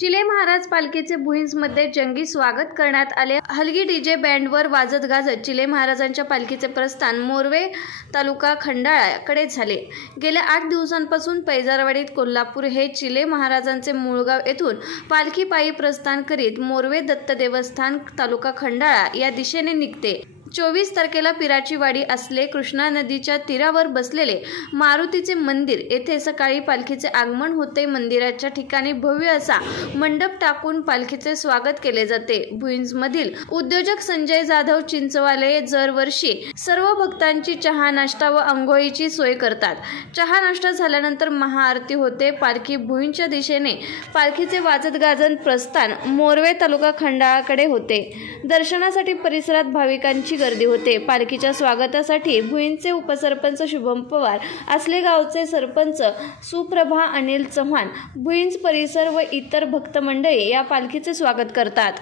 चिले महाराज पालखीचे भुईंजमध्ये जंगी स्वागत करण्यात आले। हलगी डीजे बँडवर वाजत गाजत चिले महाराजांच्या पालखीचे प्रस्थान मोरवे तालुका खंडाळ्याकडे झाले। गेल्या 8 दिवसांपासून पैजारवाडीत कोल्हापूर हे चिले महाराजांचे मूळगाव येथून पालखी पायी प्रस्थान करीत मोरवे दत्त देवस्थान तालुका खंडाळा या दिशेने निघते। 24 तारखेला पिराची वाडी असले कृष्णा नदीच्या तीरावर बसलेले मारुतीचे मंदिर येथे सकाळी पालखीचे आगमन होते। मंदिराच्या ठिकाणी भव्य असा मंडप टाकून पालखीचे स्वागत केले जाते। भुईंजमधील उद्योजक संजय जाधव चिंचवाले दरवर्षी सर्व भक्तांची चहा नाश्ता व अंघोळीची सोय करतात। चहा नाश्ता झाल्यानंतर महाआरती होते। पालखी भुईंजच्या दिशेने पालखीचे वाजत गाजत प्रस्थान मोरवे तालुका खंडाळाकडे होते। दर्शनासाठी परिसरात भाविकांची गर्दी होते। पालखीच्या स्वागतासाठी भुईंजचे उपसरपंच शुभम पवार, असले गावचे सरपंच सुप्रभा अनिल चव्हाण, भुईंज परिसर व इतर भक्त मंडळी या पालखीचे स्वागत करतात।